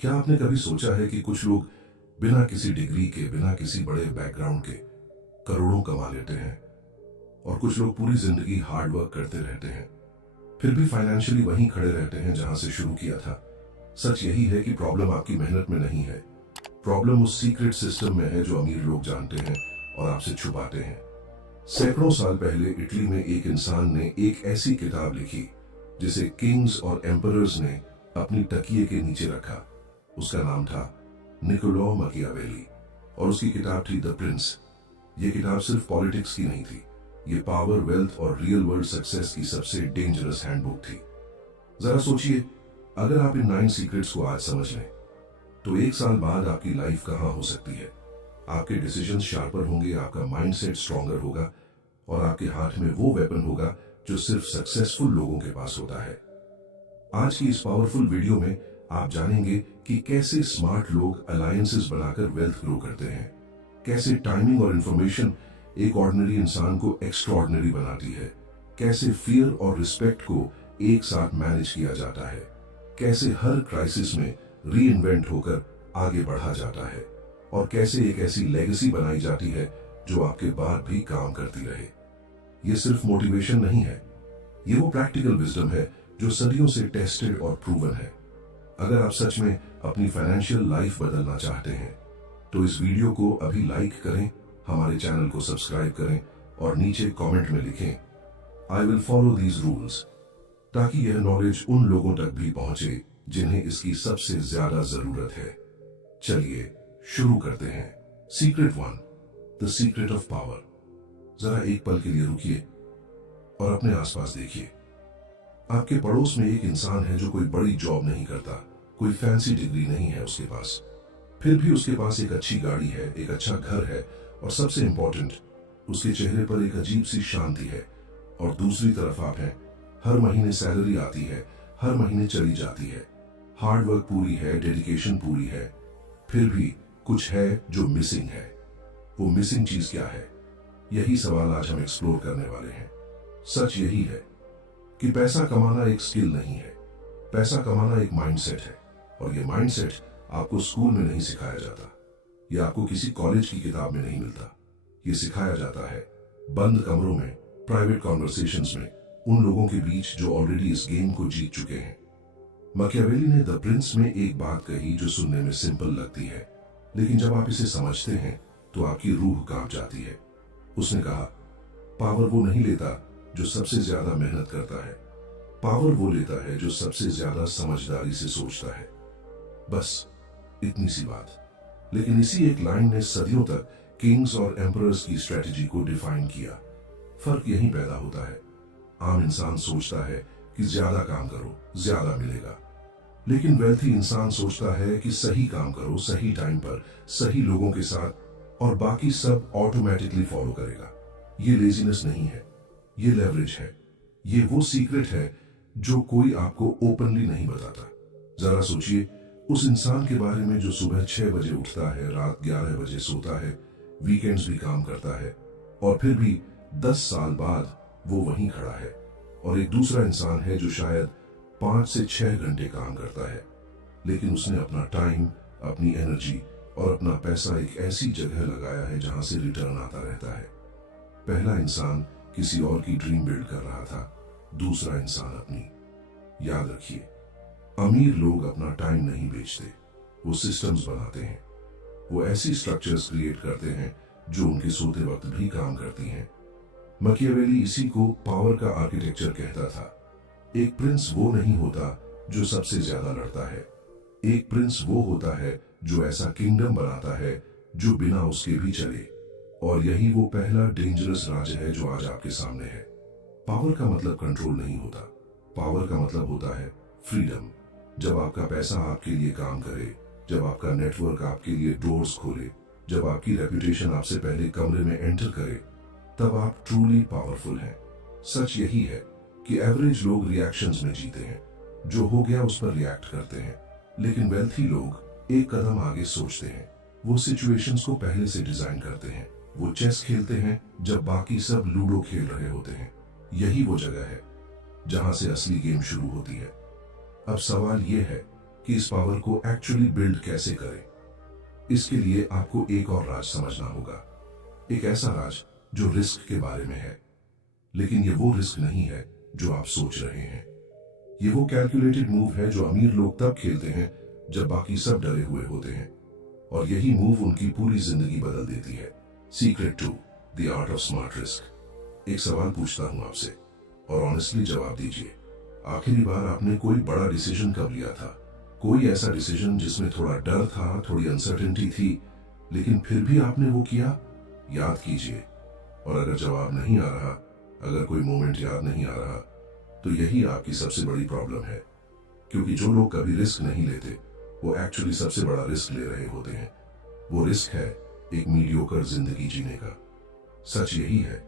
क्या आपने कभी सोचा है कि कुछ लोग बिना किसी डिग्री के, बिना किसी बड़े बैकग्राउंड के करोड़ों कमा लेते हैं, और कुछ लोग पूरी जिंदगी हार्ड वर्क करते रहते हैं, फिर भी फाइनेंशियली वहीं खड़े रहते हैं जहां से शुरू किया था। सच यही है कि प्रॉब्लम आपकी मेहनत में नहीं है, प्रॉब्लम उस सीक्रेट सिस्टम में है जो अमीर लोग जानते हैं और आपसे छुपाते हैं। सैकड़ों साल पहले इटली में एक इंसान ने एक ऐसी किताब लिखी जिसे किंग्स और एम्परर्स ने अपनी तकिए के नीचे रखा। उसका नाम था निकोलो मकियावेली और उसकी किताब थी द प्रिंस। ये किताब सिर्फ पॉलिटिक्स की नहीं थी, ये पावर, वेल्थ और रियल वर्ल्ड सक्सेस की सबसे डेंजरस हैंडबुक थी। जरा सोचिए, अगर आप इन 9 सीक्रेट्स को आज समझ लें तो 1 साल बाद आपकी लाइफ कहां हो सकती है। आपके डिसीजंस शार्पर होंगे, आपका माइंडसेट स्ट्रॉन्गर होगा और आपके हाथ में वो वेपन होगा जो सिर्फ सक्सेसफुल लोगों के पास होता है। आज की इस पावरफुल वीडियो में आप जानेंगे कि कैसे स्मार्ट लोग अलायंसेस बनाकर वेल्थ ग्रो करते हैं, कैसे टाइमिंग और इंफॉर्मेशन एक ऑर्डिनरी इंसान को एक्स्ट्राऑर्डिनरी बनाती है, कैसे फियर और रिस्पेक्ट को एक साथ मैनेज किया जाता है, कैसे हर क्राइसिस में री इन्वेंट होकर आगे बढ़ा जाता है, और कैसे एक ऐसी लेगेसी बनाई जाती है जो आपके बाद भी काम करती रहे। ये सिर्फ मोटिवेशन नहीं है, ये वो प्रैक्टिकल विजडम है जो सदियों से टेस्टेड और प्रूवन है। अगर आप सच में अपनी फाइनेंशियल लाइफ बदलना चाहते हैं तो इस वीडियो को अभी लाइक करें, हमारे चैनल को सब्सक्राइब करें और नीचे कमेंट में लिखें I will follow these rules, ताकि यह नॉलेज उन लोगों तक भी पहुंचे जिन्हें इसकी सबसे ज्यादा जरूरत है। चलिए शुरू करते हैं। Secret 1, the secret of power. जरा एक पल के लिए रुकिए और अपने आसपास देखिए। आपके पड़ोस में एक इंसान है जो कोई बड़ी जॉब नहीं करता, कोई फैंसी डिग्री नहीं है उसके पास, फिर भी उसके पास एक अच्छी गाड़ी है, एक अच्छा घर है और सबसे इंपॉर्टेंट, उसके चेहरे पर एक अजीब सी शांति है। और दूसरी तरफ आप हैं, हर महीने सैलरी आती है, हर महीने चली जाती है, हार्ड वर्क पूरी है, डेडिकेशन पूरी है, फिर भी कुछ है जो मिसिंग है। वो मिसिंग चीज क्या है? यही सवाल आज हम एक्सप्लोर करने वाले हैं। सच यही है कि पैसा कमाना एक स्किल नहीं है, पैसा कमाना एक माइंडसेट है, और ये माइंडसेट आपको स्कूल में नहीं सिखाया जाता, ये आपको किसी कॉलेज की किताब में नहीं मिलता। ये सिखाया जाता है बंद कमरों में, प्राइवेट कॉन्वर्सेशंस में, उन लोगों के बीच जो ऑलरेडी इस गेम को जीत चुके हैं। मकियावेली ने द प्रिंस में एक बात कही जो सुनने में सिंपल लगती है, लेकिन जब आप इसे समझते हैं तो आपकी रूह कांप जाती है। उसने कहा, पावर वो नहीं लेता जो सबसे ज्यादा मेहनत करता है, पावर वो लेता है जो सबसे ज्यादा समझदारी से सोचता है। बस इतनी सी बात, लेकिन इसी एक लाइन ने सदियों तक किंग्स और एम्परर्स की स्ट्रेटजी को डिफाइन किया। फर्क यहीं पैदा होता है। आम इंसान सोचता है कि ज्यादा काम करो, ज्यादा मिलेगा, लेकिन वेल्थी इंसान सोचता है कि सही काम करो, सही टाइम पर, सही लोगों के साथ, और बाकी सब ऑटोमेटिकली फॉलो करेगा। ये लेजीनेस नहीं है, ये लेवरेज है। ये वो सीक्रेट है जो कोई आपको ओपनली नहीं बताता। जरा सोचिए उस इंसान के बारे में जो सुबह 6 बजे उठता है, रात 11 बजे सोता है, वीकेंड्स भी काम करता है, और फिर भी 10 साल बाद वो वहीं खड़ा है। और एक दूसरा इंसान है जो शायद 5 से 6 घंटे काम करता है, लेकिन उसने अपना टाइम, अपनी एनर्जी और अपना पैसा एक ऐसी जगह लगाया है जहां से रिटर्न आता रहता है। पहला इंसान किसी और की ड्रीम बिल्ड कर रहा था, दूसरा इंसान अपनी। याद रखिए, अमीर लोग अपना टाइम नहीं बेचते, वो सिस्टम्स बनाते हैं। वो ऐसी स्ट्रक्चर्स क्रिएट करते हैं जो उनके सोते वक्त भी काम करती हैं। मकियावेली इसी को पावर का आर्किटेक्चर कहता था। एक प्रिंस वो नहीं होता जो सबसे ज्यादा लड़ता है, एक प्रिंस वो होता है जो ऐसा किंगडम बनाता है जो बिना उसके भी चले। और यही वो पहला डेंजरस राज है जो आज आपके सामने है। पावर का मतलब कंट्रोल नहीं होता, पावर का मतलब होता है फ्रीडम। जब आपका पैसा आपके लिए काम करे, जब आपका नेटवर्क आपके लिए डोर्स खोले, जब आपकी रेपुटेशन आपसे पहले कमरे में एंटर करे, तब आप ट्रूली पावरफुल हैं। सच यही है कि एवरेज लोग रिएक्शंस में जीते हैं, जो हो गया उस पर रिएक्ट करते हैं, लेकिन वेल्थी लोग एक कदम आगे सोचते हैं। वो सिचुएशंस को पहले से डिजाइन करते हैं, वो चेस खेलते हैं जब बाकी सब लूडो खेल रहे होते हैं। यही वो जगह है जहां से असली गेम शुरू होती है। अब सवाल यह है कि इस पावर को एक्चुअली बिल्ड कैसे करें। इसके लिए आपको एक और राज समझना होगा, एक ऐसा राज जो रिस्क के बारे में है, लेकिन ये वो रिस्क नहीं है जो आप सोच रहे हैं। ये वो कैलकुलेटेड मूव है जो अमीर लोग तब खेलते हैं जब बाकी सब डरे हुए होते हैं, और यही मूव उनकी पूरी जिंदगी बदल देती है। Secret to the art of smart risk. एक सवाल पूछता हूं आपसे, और ऑनेस्टली जवाब दीजिए। आखिरी बार आपने कोई बड़ा डिसीजन कब लिया था? कोई ऐसा डिसीजन जिसमें थोड़ा डर था, थोड़ी अनसर्टेनिटी थी, लेकिन फिर भी आपने वो किया? याद कीजिए। और अगर जवाब नहीं आ रहा, अगर कोई मोमेंट याद नहीं आ रहा, तो यही आपकी सबसे बड़ी प्रॉब्लम है। क्योंकि जो लोग कभी रिस्क नहीं लेते, वो एक्चुअली सबसे बड़ा रिस्क ले रहे होते हैं। वो रिस्क है एक मीडियोकर जिंदगी जीने का। सच यही है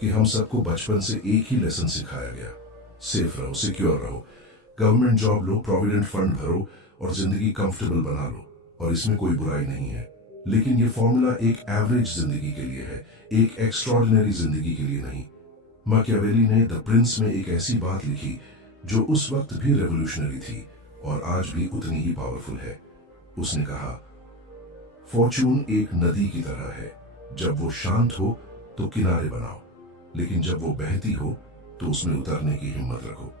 कि हम सबको बचपन से एक ही लेसन सिखाया गया, सेफ रहो, सिक्योर रहो, गवर्नमेंट जॉब लो, प्रोविडेंट फंड भरो और जिंदगी कंफर्टेबल बना लो। और इसमें कोई बुराई नहीं है, लेकिन ये फॉर्मूला एक एवरेज जिंदगी के लिए है, एक एक्स्ट्रॉर्डिनरी जिंदगी के लिए नहीं। मैकियावेली ने द प्रिंस में एक ऐसी बात लिखी जो उस वक्त भी रेवोल्यूशनरी थी और आज भी उतनी ही पावरफुल है। उसने कहा, फॉर्चून एक नदी की तरह है, जब वो शांत हो तो किनारे बनाओ, लेकिन जब वो बहती हो तो उसमें उतरने की हिम्मत रखो।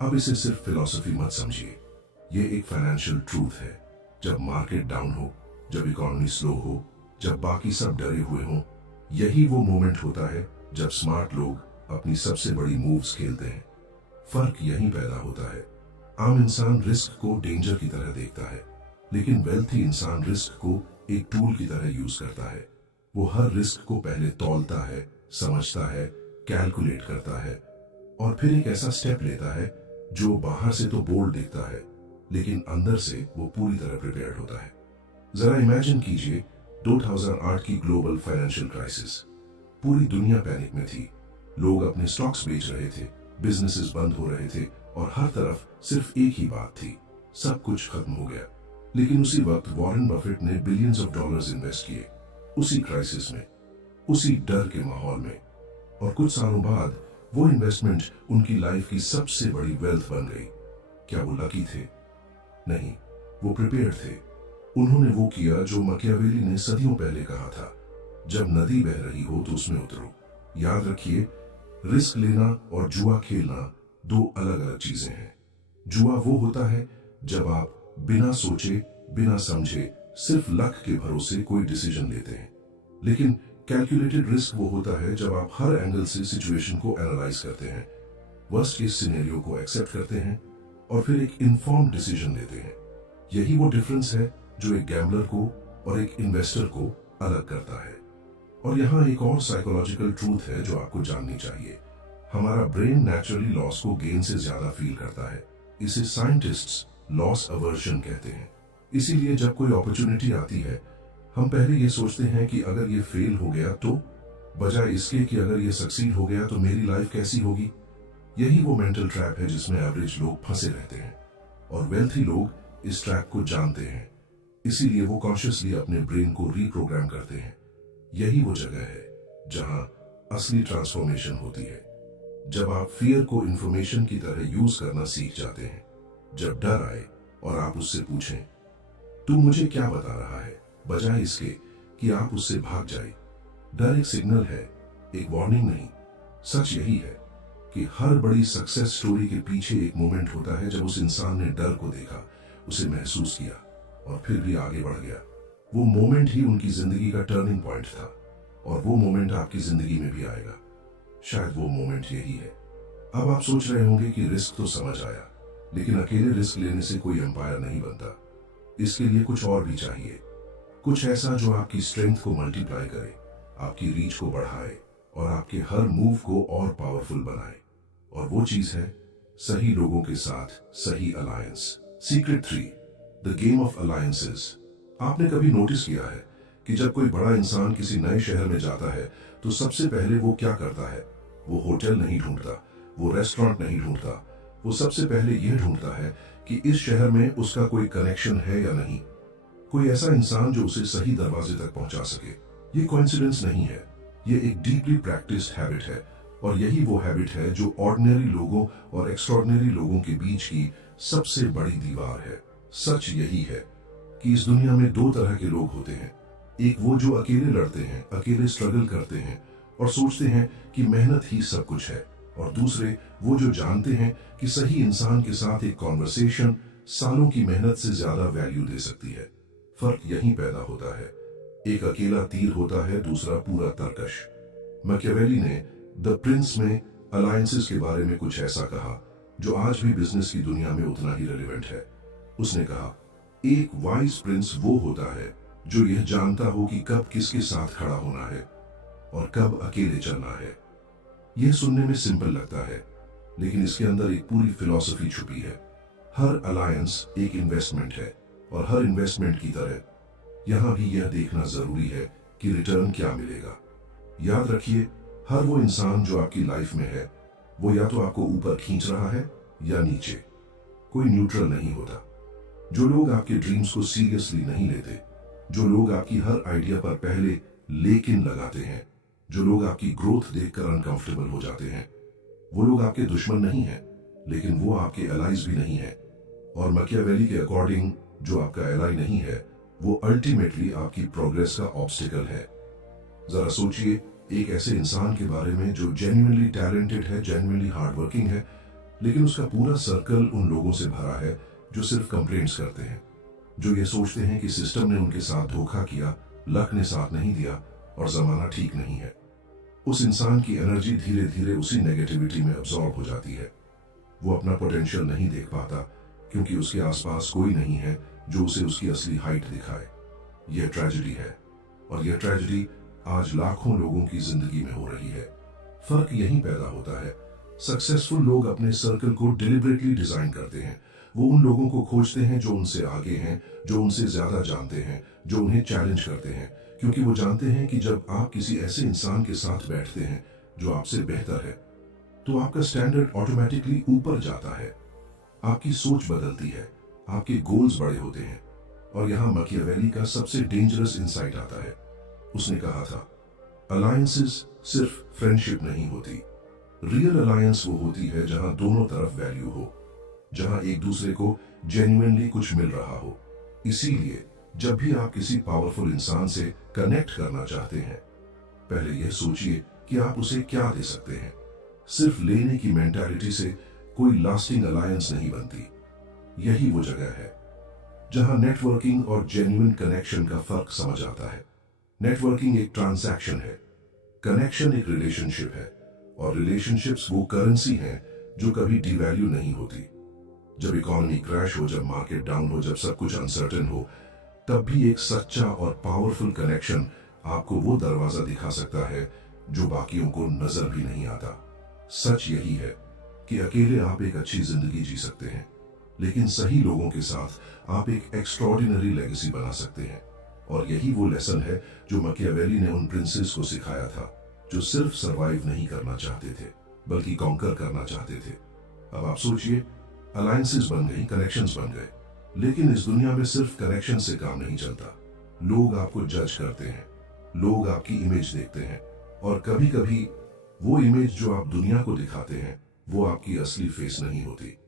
अब इसे सिर्फ फिलॉसफी मत समझिए, ये एक फाइनेंशियल ट्रूथ है। जब मार्केट डाउन हो, जब इकोनॉमी स्लो हो, जब बाकी सब डरे हुए हों, यही वो मोमेंट होता है जब स्मार्ट लोग अपनी सबसे बड़ी मूव्स खेलते हैं। फर्क यहीं पैदा होता है। आम इंसान रिस्क को डेंजर की तरह देखता है, लेकिन वेल्थी इंसान रिस्क को एक टूल की तरह यूज करता है। वो हर रिस्क को पहले तौलता है, समझता है, कैलकुलेट करता है, और फिर एक ऐसा स्टेप लेता है जो बाहर से तो बोल्ड दिखता है, लेकिन अंदर से वो पूरी तरह प्रिपेयर्ड होता है। जरा इमेजिन कीजिए 2008 की ग्लोबल फाइनेंशियल क्राइसिस। पूरी दुनिया पैनिक में थी, लोग अपने स्टॉक्स बेच रहे थे, बिजनेसेस बंद हो रहे थे, और हर तरफ सिर्फ एक ही बात थी, सब कुछ खत्म हो गया। लेकिन उसी वक्त वॉरेन बफेट ने बिलियंस ऑफ डॉलर्स इन्वेस्ट किए, उसी क्राइसिस में, उसी डर के माहौल में, और कुछ सालों बाद वो इन्वेस्टमेंट उनकी लाइफ की सबसे बड़ी वेल्थ बन गई। क्या वो लकी थे? नहीं, वो प्रिपेयर्ड थे। उन्होंने वो किया जो मैकियावेली ने सदियों पहले कहा था, जब नदी बह रही हो तो उसमें उतरो। याद रखिए, रिस्क लेना और जुआ खेलना दो अलग अलग चीजें हैं। जुआ वो होता है जब आप बिना सोचे, बिना समझे, सिर्फ लक के भरोसे कोई डिसीजन लेते हैं। लेकिन कैलकुलेटेड रिस्क वो होता है जब आप हर एंगल से सिचुएशन को एनालाइज करते हैं, वर्स्ट केस सिनेरियो को एक्सेप्ट करते हैं और फिर एक इन्फॉर्म्ड डिसीजन लेते हैं। यही वो डिफरेंस है जो एक गैम्बलर को और एक इन्वेस्टर को अलग करता है। और यहाँ एक और साइकोलॉजिकल ट्रूथ है जो आपको जाननी चाहिए। हमारा ब्रेन नेचुरली लॉस को गेन से ज्यादा फील करता है। इसे साइंटिस्ट्स लॉस अवर्जन कहते हैं। इसीलिए जब कोई अपॉर्चुनिटी आती है, हम पहले ये सोचते हैं कि अगर ये फेल हो गया तो, बजाय इसके कि अगर ये सक्सीड हो गया तो मेरी लाइफ कैसी होगी। यही वो मेंटल ट्रैप है जिसमें एवरेज लोग फंसे रहते हैं, और वेल्थी लोग इस ट्रैप को जानते हैं। इसीलिए वो कॉन्शियसली अपने ब्रेन को रीप्रोग्राम करते हैं। यही वो जगह है जहां असली ट्रांसफॉर्मेशन होती है, जब आप फियर को इंफॉर्मेशन की तरह यूज करना सीख जाते हैं। जब डर आए और आप उससे पूछें, तू मुझे क्या बता रहा है, बजाय इसके कि आप उससे भाग जाए। डर एक सिग्नल है, एक वार्निंग नहीं। सच यही है कि हर बड़ी सक्सेस स्टोरी के पीछे एक मोमेंट होता है जब उस इंसान ने डर को देखा, उसे महसूस किया और फिर भी आगे बढ़ गया। वो मोमेंट ही उनकी जिंदगी का टर्निंग पॉइंट था, और वो मोमेंट आपकी जिंदगी में भी आएगा। शायद वो मोमेंट यही है। अब आप सोच रहे होंगे कि रिस्क तो समझ आया, लेकिन अकेले रिस्क लेने से कोई एम्पायर नहीं बनता। इसके लिए कुछ और भी चाहिए, कुछ ऐसा जो आपकी स्ट्रेंथ को मल्टीप्लाई करे, आपकी रीच को बढ़ाए और आपके हर मूव को और पावरफुल बनाए। और वो चीज है सही लोगों के साथ सही alliance. Secret 3, the game of alliances. आपने कभी नोटिस किया है कि जब कोई बड़ा इंसान किसी नए शहर में जाता है तो सबसे पहले वो क्या करता है? वो होटल नहीं ढूंढता, वो रेस्टोरेंट नहीं ढूंढता, वो सबसे पहले यह ढूंढता है कि इस शहर में उसका कोई कनेक्शन है या नहीं, कोई ऐसा इंसान जो उसे सही दरवाजे तक पहुंचा सके। ये कोइंसिडेंस नहीं है, ये एक डीपली प्रैक्टिस्ड हैबिट है, और यही वो हैबिट है जो ऑर्डिनरी लोगों और एक्स्ट्रॉर्डिनरी लोगों के बीच की सबसे बड़ी दीवार है। सच यही है कि इस दुनिया में दो तरह के लोग होते हैं। एक वो जो अकेले लड़ते हैं, अकेले स्ट्रगल करते हैं और सोचते हैं कि मेहनत ही सब कुछ है, और दूसरे वो जो जानते हैं कि सही इंसान के साथ एक कॉन्वर्सेशन सालों की मेहनत से ज्यादा वैल्यू दे सकती है। फर्क यहीं पैदा होता है। एक अकेला तीर होता है, दूसरा पूरा तरकश। मैकियावेली ने द प्रिंस में अलायंसेस के बारे में कुछ ऐसा कहा जो आज भी बिजनेस की दुनिया में उतना ही रेलेवेंट है। उसने कहा, एक वाइज प्रिंस वो होता है जो यह जानता हो कि कब किसके साथ खड़ा होना है और कब अकेले चलना है। यह सुनने में सिंपल लगता है, लेकिन इसके अंदर एक पूरी फिलॉसफी छुपी है। हर अलायंस एक इन्वेस्टमेंट है, और हर इन्वेस्टमेंट की तरह यहां भी यह देखना जरूरी है कि रिटर्न क्या मिलेगा। याद रखिए, हर वो इंसान जो आपकी लाइफ में है, वो या तो आपको ऊपर खींच रहा है या नीचे। कोई न्यूट्रल नहीं होता। जो लोग आपके ड्रीम्स को सीरियसली नहीं लेते, जो लोग आपकी हर आइडिया पर पहले लेकिन लगाते हैं, जो लोग आपकी ग्रोथ देखकर अनकंफर्टेबल हो जाते हैं, वो लोग आपके दुश्मन नहीं हैं, लेकिन वो आपके एलाइज भी नहीं है। और मैकियावेली के अकॉर्डिंग जो आपका एलाई नहीं है, वो अल्टीमेटली आपकी प्रोग्रेस का ऑब्स्टिकल है। जरा सोचिए एक ऐसे इंसान के बारे में जो जेन्युइनली टैलेंटेड है, जेन्युइनली हार्डवर्किंग है, लेकिन उसका पूरा सर्कल उन लोगों से भरा है जो सिर्फ कंप्लेंट्स करते हैं, जो ये सोचते हैं कि सिस्टम ने उनके साथ धोखा किया, लक ने साथ नहीं दिया और जमाना ठीक नहीं है। उस इंसान की एनर्जी धीरे धीरे उसी नेगेटिविटी में अब्सॉर्ब हो जाती है। वो अपना पोटेंशियल नहीं देख पाता क्योंकि उसके आसपास कोई नहीं है जो उसे उसकी असली हाइट दिखाए। यह ट्रेजेडी है, और यह ट्रेजेडी आज लाखों लोगों की जिंदगी में हो रही है। फर्क यहीं पैदा होता है। सक्सेसफुल लोग अपने सर्कल को डिलिबरेटली डिजाइन करते हैं। वो उन लोगों को खोजते हैं जो उनसे आगे हैं, जो उनसे ज्यादा जानते हैं, जो उन्हें चैलेंज करते हैं, क्योंकि वो जानते हैं कि जब आप किसी ऐसे इंसान के साथ बैठते हैं जो आपसे बेहतर है, तो आपका स्टैंडर्ड ऑटोमेटिकली ऊपर जाता है। आपकी सोच बदलती है, आपके गोल्स बड़े होते हैं। और यहां मैकियावेली का सबसे डेंजरस इंसाइट आता है। उसने कहा था, अलायंसेस सिर्फ फ्रेंडशिप नहीं होती। रियल अलायंस वो होती है जहां दोनों तरफ वैल्यू हो, जहां एक दूसरे को जेन्युइनली कुछ मिल रहा हो। इसीलिए जब भी आप किसी पावरफुल इंसान से कनेक्ट करना चाहते हैं, पहले यह सोचिए कि आप उसे क्या दे सकते हैं। सिर्फ लेने की मेंटालिटी से कोई लास्टिंग अलायंस नहीं बनती। यही वो जगह है जहां नेटवर्किंग और जेन्युइन कनेक्शन का फर्क समझ आता है। नेटवर्किंग एक ट्रांजैक्शन है, कनेक्शन एक रिलेशनशिप है, और रिलेशनशिप्स वो करेंसी हैं जो कभी डिवैल्यू नहीं होती। जब इकोनॉमी क्रैश हो, जब मार्केट डाउन हो, जब सब कुछ अनसर्टेन हो, तब भी एक सच्चा और पावरफुल कनेक्शन आपको वो दरवाजा दिखा सकता है जो बाकियों को नजर भी नहीं आता। सच यही है कि अकेले आप एक अच्छी जिंदगी जी सकते हैं, लेकिन सही लोगों के साथ आप एक एक्स्ट्रॉर्डिनरी लेगेसी बना सकते हैं। और यही वो लेसन है जो मैकियावेली ने उन प्रिंसेस को सिखाया था, जो सिर्फ सरवाइव नहीं करना चाहते थे, बल्कि कॉन्कर करना चाहते थे। अब आप सोचिए, अलायंसेस बन गई, कनेक्शंस बन गए, लेकिन इस दुनिया में सिर्फ कनेक्शन से काम नहीं चलता। लोग आपको जज करते हैं, लोग आपकी इमेज देखते हैं, और कभी कभी वो इमेज जो आप दुनिया को दिखाते हैं, वो आपकी असली फेस नहीं होती।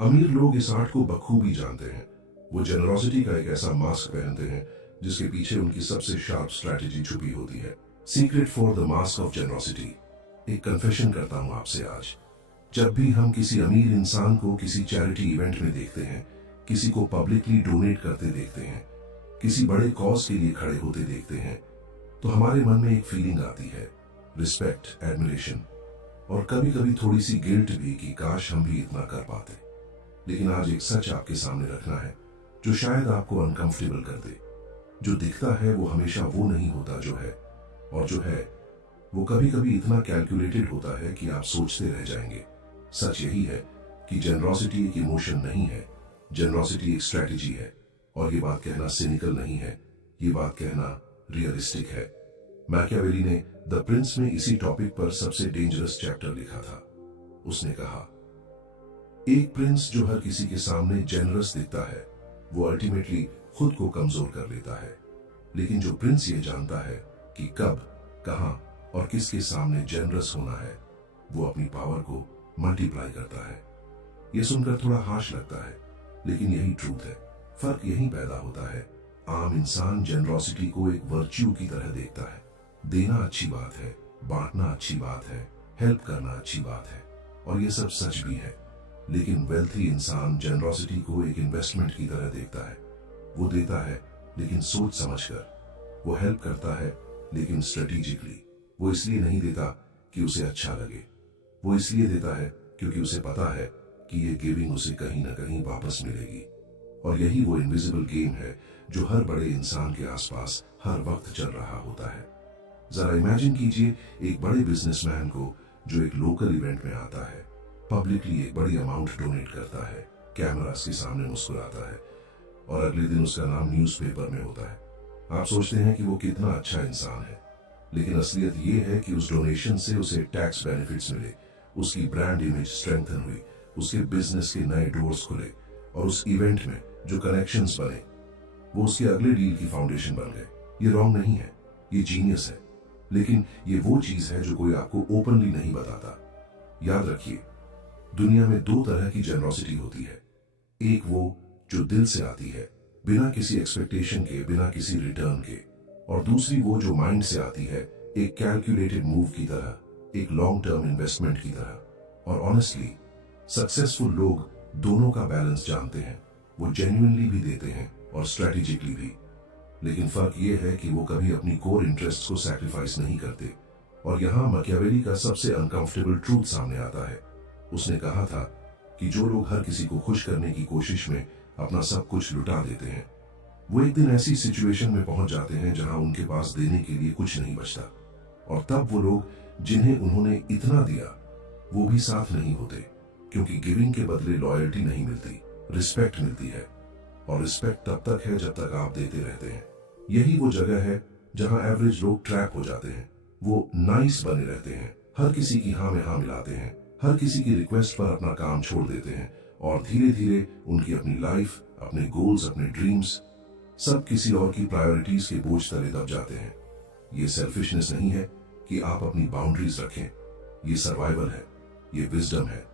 अमीर लोग इस आर्ट को बखूबी जानते हैं। वो जेनरोसिटी का एक ऐसा मास्क पहनते हैं जिसके पीछे उनकी सबसे शार्प स्ट्रैटेजी छुपी होती है। Secret for the mask of generosity. एक कन्फेशन करता हूं आपसे आज। जब भी हम किसी अमीर इंसान को किसी चैरिटी इवेंट में देखते हैं, किसी को पब्लिकली डोनेट करते देखते हैं, किसी बड़े कॉज के लिए खड़े होते देखते हैं, तो हमारे मन में एक फीलिंग आती है, रिस्पेक्ट, एडमिरेशन, और कभी कभी थोड़ी सी गिल्ट भी कि काश हम भी इतना कर पाते। लेकिन आज एक सच आपके सामने रखना है जो शायद आपको अनकंफर्टेबल कर दे। जो दिखता है वो हमेशा वो नहीं होता जो है, और जो है वो कभी कभी इतना कैलकुलेटेड होता है कि आप सोचते रह जाएंगे। सच यही है कि जेनरोसिटी एक इमोशन नहीं है, जेनरोसिटी एक स्ट्रैटेजी है। और ये बात कहना सिनिकल नहीं है, ये बात कहना रियलिस्टिक है। मैकियावेली ने द प्रिंस में इसी टॉपिक पर सबसे डेंजरस चैप्टर लिखा था। उसने कहा, एक प्रिंस जो हर किसी के सामने जेनरस दिखता है, वो अल्टीमेटली खुद को कमजोर कर लेता है। लेकिन जो प्रिंस ये जानता है कि कब, कहां और किसके सामने जेनरस होना है, वो अपनी पावर को मल्टीप्लाई करता है। यह सुनकर थोड़ा हार्श लगता है, लेकिन यही ट्रूथ है। फर्क यहीं पैदा होता है। आम इंसान जेनरोसिटी को एक वर्च्यू की तरह देखता है। देना अच्छी बात है, बांटना अच्छी बात है, हेल्प करना अच्छी बात है, और ये सब सच भी है। लेकिन वेल्थी इंसान जेनरोसिटी को एक इन्वेस्टमेंट की तरह देखता है। वो देता है लेकिन सोच समझकर। वो हेल्प करता है लेकिन स्ट्रेटेजिकली। वो इसलिए नहीं देता कि उसे अच्छा लगे, वो इसलिए देता है क्योंकि उसे पता है कि ये गिविंग उसे कहीं ना कहीं वापस मिलेगी। और यही वो इनविजिबल गेम है जो हर बड़े इंसान के आसपास हर वक्त चल रहा होता है। जरा इमेजिन कीजिए एक बड़े बिजनेसमैन को जो एक लोकल इवेंट में आता है, पब्लिकली एक बड़ी अमाउंट डोनेट करता है, कैमरास के सामने मुस्कुराता है, और अगले दिन उसका नाम न्यूज़पेपर में होता है। आप सोचते हैं कि वो कितना अच्छा इंसान है, लेकिन असलियत ये है कि उस डोनेशन से उसे टैक्स बेनिफिट्स मिले, उसकी ब्रांड इमेज स्ट्रेंथन हुई, उसके बिजनेस के नए डोर्स खुले, और उस इवेंट में जो कनेक्शंस बने वो उसके अगले डील की फाउंडेशन बन गए। ये रॉन्ग नहीं है, ये जीनियस है, लेकिन ये वो चीज है जो कोई आपको ओपनली नहीं बताता। याद रखिए, दुनिया में दो तरह की जेनरोसिटी होती है। एक वो जो दिल से आती है, बिना किसी एक्सपेक्टेशन के, बिना किसी रिटर्न के, और दूसरी वो जो माइंड से आती है, एक कैलकुलेटेड मूव की तरह, एक लॉन्ग टर्म इन्वेस्टमेंट की तरह। और ऑनेस्टली सक्सेसफुल लोग दोनों का बैलेंस जानते हैं। वो जेन्युइनली भी देते हैं और स्ट्रेटेजिकली भी। लेकिन फर्क ये है कि वो कभी अपनी कोर इंटरेस्ट को सैक्रिफाइस नहीं करते। और यहां मैकियावेली का सबसे अनकंफर्टेबल ट्रूथ सामने आता है। उसने कहा था कि जो लोग हर किसी को खुश करने की कोशिश में अपना सब कुछ लुटा देते हैं, वो एक दिन ऐसी सिचुएशन में पहुंच जाते हैं जहां उनके पास देने के लिए कुछ नहीं बचता। और तब वो लोग जिन्हें उन्होंने इतना दिया वो भी साथ नहीं होते, क्योंकि गिविंग के बदले लॉयल्टी नहीं मिलती, रिस्पेक्ट मिलती है। और रिस्पेक्ट तब तक है जब तक आप देते रहते हैं। यही वो जगह है जहां एवरेज लोग ट्रैप हो जाते हैं। वो नाइस बने रहते हैं, हर किसी की हाँ में हाँ मिलाते हैं, हर किसी की रिक्वेस्ट पर अपना काम छोड़ देते हैं, और धीरे धीरे उनकी अपनी लाइफ, अपने गोल्स, अपने ड्रीम्स सब किसी और की प्रायोरिटीज के बोझ तले दब जाते हैं। ये सेल्फिशनेस नहीं है कि आप अपनी बाउंड्रीज रखें, ये सर्वाइवल है, ये विजडम है।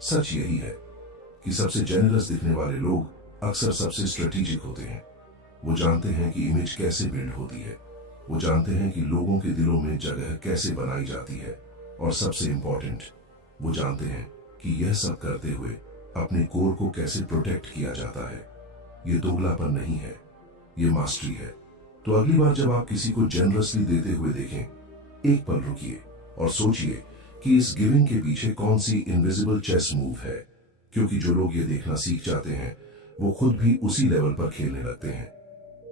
सच यही है कि सबसे जेनरस दिखने वाले लोग अक्सर सबसे स्ट्रेटेजिक होते हैं। वो जानते हैं कि इमेज कैसे बिल्ड होती है, वो जानते हैं कि लोगों के दिलों में जगह कैसे बनाई जाती है, और सबसे इंपॉर्टेंट, वो जानते हैं कि यह सब करते हुए अपने कोर को कैसे प्रोटेक्ट किया जाता है। ये दोगलापन नहीं है, ये मास्टरी है। तो अगली बार जब आप किसी को जेनरसली देते हुए देखें, एक पल रुकिए और सोचिए कि इस गिविंग के पीछे कौन सी इनविजिबल चेस मूव है। क्योंकि जो लोग ये देखना सीख जाते हैं वो खुद भी उसी लेवल पर खेलने लगते हैं।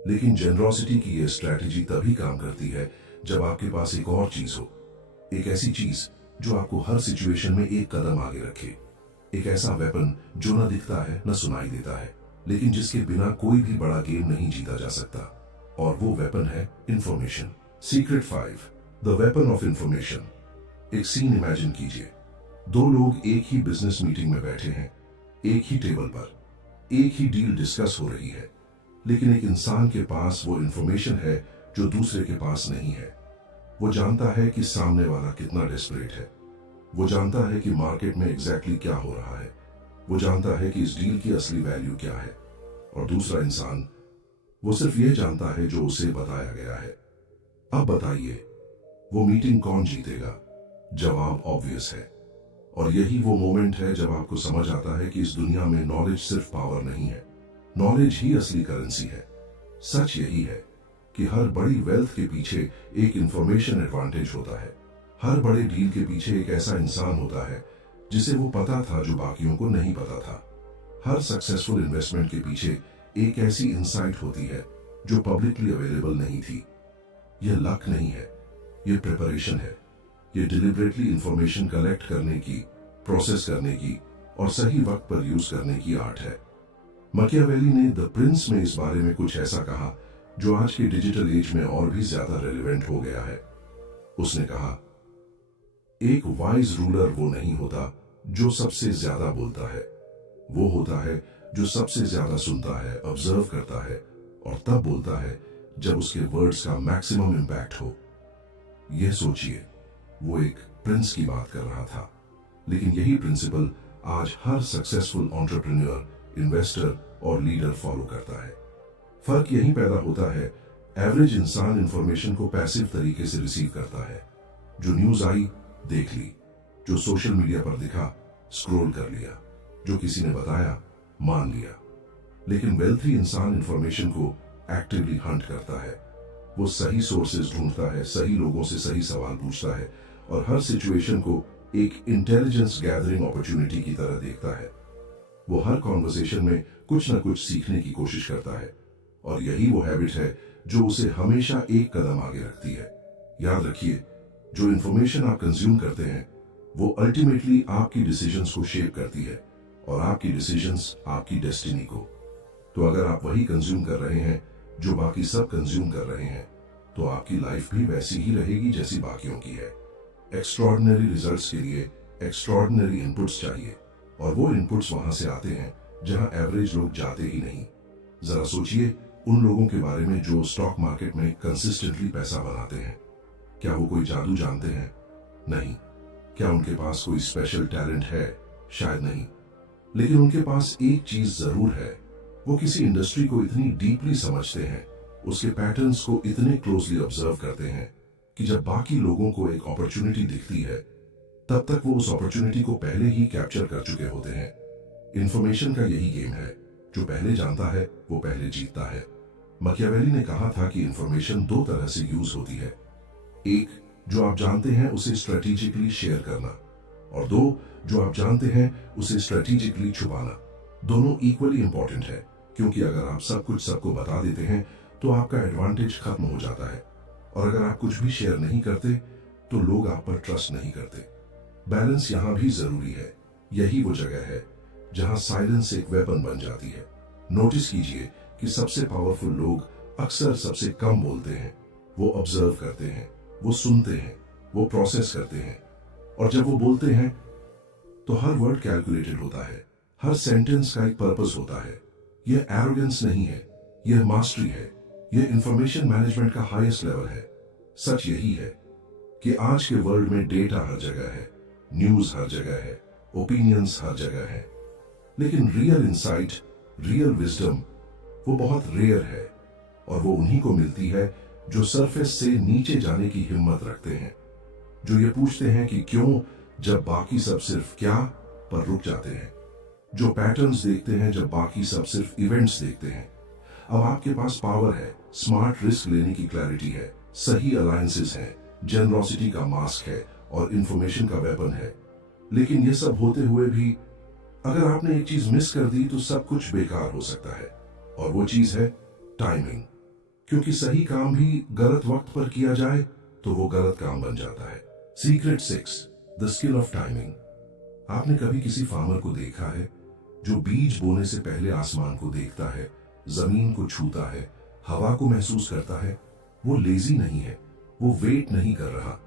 लेकिन जेनरोसिटी की ये स्ट्रैटेजी तभी काम करती है जब आपके पास एक और चीज हो, एक ऐसी चीज जो आपको हर सिचुएशन में एक कदम आगे रखे, एक ऐसा वेपन जो न दिखता है न सुनाई देता है, लेकिन जिसके बिना कोई भी बड़ा गेम नहीं जीता जा सकता। और वो वेपन है information. Secret 5, the weapon of information. एक सीन इमेजिन कीजिए, दो लोग एक ही बिजनेस मीटिंग में बैठे हैं, एक ही टेबल पर, एक ही डील डिस्कस हो रही है, लेकिन एक इंसान के पास वो इंफॉर्मेशन है जो दूसरे के पास नहीं है। वो जानता है कि सामने वाला कितना डेस्परेट है, वो जानता है कि मार्केट में एग्जैक्टली क्या हो रहा है, वो जानता है कि इस डील की असली वैल्यू क्या है। और दूसरा इंसान, वो सिर्फ ये जानता है जो उसे बताया गया है। अब बताइए, वो मीटिंग कौन जीतेगा? जवाब ऑब्वियस है। और यही वो मोमेंट है जब आपको समझ आता है कि इस दुनिया में नॉलेज सिर्फ पावर नहीं है, नॉलेज ही असली करेंसी है। सच यही है कि हर बड़ी वेल्थ के पीछे एक इंफॉर्मेशन एडवांटेज होता है। हर बड़े डील के पीछे एक ऐसा इंसान होता है जिसे वो पता था जो बाकियों को नहीं पता था। हर सक्सेसफुल इन्वेस्टमेंट के पीछे एक ऐसी इंसाइट होती है जो पब्लिकली अवेलेबल नहीं थी। यह लक नहीं है, यह प्रिपरेशन है, ये डिलिबरेटली इंफॉर्मेशन कलेक्ट करने की, प्रोसेस करने की और सही वक्त पर यूज करने की आर्ट है। मैकियावेली ने द प्रिंस में इस बारे में कुछ ऐसा कहा जो आज के डिजिटल एज में और भी ज्यादा रेलेवेंट हो गया है। उसने कहा, एक वाइज रूलर वो नहीं होता जो सबसे ज्यादा बोलता है, वो होता है जो सबसे ज्यादा सुनता है, ऑब्जर्व करता है और तब बोलता है जब उसके वर्ड्स का मैक्सिमम इंपैक्ट हो। यह सोचिए, वो एक प्रिंस की बात कर रहा था, लेकिन यही प्रिंसिपल आज हर सक्सेसफुल एंटरप्रेन्योर, इन्वेस्टर और लीडर फॉलो करता है। फर्क यहीं पैदा होता है, एवरेज इंसान इंफॉर्मेशन को पैसिव तरीके से रिसीव करता है। जो न्यूज आई देख ली, जो सोशल मीडिया पर दिखा स्क्रॉल कर लिया, जो किसी ने बताया मान लिया। लेकिन वेल्थी इंसान इंफॉर्मेशन को एक्टिवली हंट करता है। वो सही सोर्सेज ढूंढता है, सही लोगों से सही सवाल पूछता है और हर सिचुएशन को एक इंटेलिजेंस गैदरिंग अपॉर्चुनिटी की तरह देखता है। वो हर कॉन्वर्सेशन में कुछ ना कुछ सीखने की कोशिश करता है और यही वो हैबिट है जो उसे हमेशा एक कदम आगे रखती है। याद रखिए, जो इंफॉर्मेशन आप कंज्यूम करते हैं वो अल्टीमेटली आपकी डिसीजंस को शेप करती है और आपकी डिसीजंस आपकी डेस्टिनी को। तो अगर आप वही कंज्यूम कर रहे हैं जो बाकी सब कंज्यूम कर रहे हैं, तो आपकी लाइफ भी वैसी ही रहेगी जैसी बाकियों की है। एक्स्ट्रॉर्डिनरी रिजल्ट्स के लिए एक्स्ट्रॉर्डिनरी इनपुट्स चाहिए और वो इनपुट्स वहां से आते हैं जहां एवरेज लोग जाते ही नहीं। जरा सोचिए उन लोगों के बारे में जो स्टॉक मार्केट में कंसिस्टेंटली पैसा बनाते हैं। क्या वो कोई जादू जानते हैं? नहीं। क्या उनके पास कोई स्पेशल टैलेंट है? शायद नहीं। लेकिन उनके पास एक चीज जरूर है, वो किसी इंडस्ट्री को इतनी डीपली समझते हैं, उसके पैटर्न्स को इतने क्लोजली ऑब्जर्व करते हैं कि जब बाकी लोगों को एक अपॉर्चुनिटी दिखती है तब तक वो उस अपॉर्चुनिटी को पहले ही कैप्चर कर चुके होते हैं। इंफॉर्मेशन का यही गेम है, जो पहले जानता है वो पहले जीतता है। मैकियावेली ने कहा था कि इंफॉर्मेशन दो तरह से यूज होती है, एक जो आप जानते हैं उसे स्ट्रेटेजिकली शेयर करना और दो जो आप जानते हैं उसे स्ट्रेटेजिकली छुपाना। दोनों इक्वली इंपॉर्टेंट है, क्योंकि अगर आप सब कुछ सबको बता देते हैं तो आपका एडवांटेज खत्म हो जाता है और अगर आप कुछ भी शेयर नहीं करते तो लोग आप पर ट्रस्ट नहीं करते। बैलेंस यहां भी जरूरी है। यही वो जगह है जहां साइलेंस एक वेपन बन जाती है। नोटिस कीजिए कि सबसे पावरफुल लोग अक्सर सबसे कम बोलते हैं। वो ऑब्जर्व करते हैं, वो सुनते हैं, वो प्रोसेस करते हैं और जब वो बोलते हैं तो हर वर्ड कैलकुलेटेड होता है, हर सेंटेंस का एक पर्पस होता है। यह एरोगेंस नहीं है, यह मास्टरी है, यह इंफॉर्मेशन मैनेजमेंट का हाईएस्ट लेवल है। सच यही है कि आज के वर्ल्ड में डेटा हर जगह है, न्यूज हर जगह है, ओपिनियंस हर जगह है, लेकिन रियल इंसाइट, रियल विजडम वो बहुत रेयर है और वो उन्हीं को मिलती है जो सरफेस से नीचे जाने की हिम्मत रखते हैं, जो ये पूछते हैं कि क्यों जब बाकी सब सिर्फ क्या पर रुक जाते हैं, जो पैटर्न्स देखते हैं जब बाकी सब सिर्फ इवेंट्स देखते हैं। अब आपके पास पावर है, स्मार्ट रिस्क लेने की क्लैरिटी है, सही अलायंसेस हैं, जेनरोसिटी का मास्क है और इंफॉर्मेशन का वेपन है। लेकिन ये सब होते हुए भी अगर आपने एक चीज मिस कर दी तो सब कुछ बेकार हो सकता है और वो चीज है टाइमिंग। क्योंकि सही काम भी गलत वक्त पर किया जाए तो वो गलत काम बन जाता है। Secret 6, the skill of timing. आपने कभी किसी फार्मर को देखा है जो बीज बोने से पहले आसमान को देखता है, जमीन को छूता है, हवा को महसूस करता है? वो लेजी नहीं है, वो वेट नहीं कर रहा,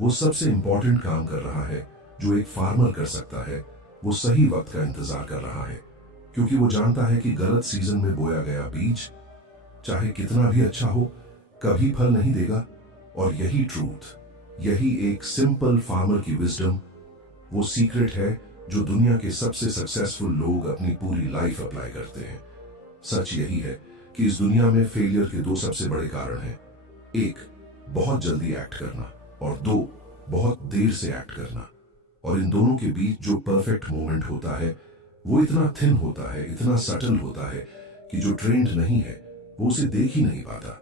वो सबसे इंपॉर्टेंट काम कर रहा है जो एक फार्मर कर सकता है। वो सही वक्त का इंतजार कर रहा है क्योंकि वो जानता है कि गलत सीजन में बोया गया बीज चाहे कितना भी अच्छा हो कभी फल नहीं देगा। और यही ट्रूथ, यही एक सिंपल फार्मर की विजडम, वो सीक्रेट है जो दुनिया के सबसे सक्सेसफुल लोग अपनी पूरी लाइफ अप्लाई करते हैं। सच यही है कि इस दुनिया में फेलियर के दो सबसे बड़े कारण हैं, एक बहुत जल्दी एक्ट करना और दो बहुत देर से एक्ट करना। और इन दोनों के बीच जो परफेक्ट मोमेंट होता है वो इतना थिन होता है, इतना सटल होता है कि जो ट्रेंड नहीं है वो उसे देख ही नहीं पाता।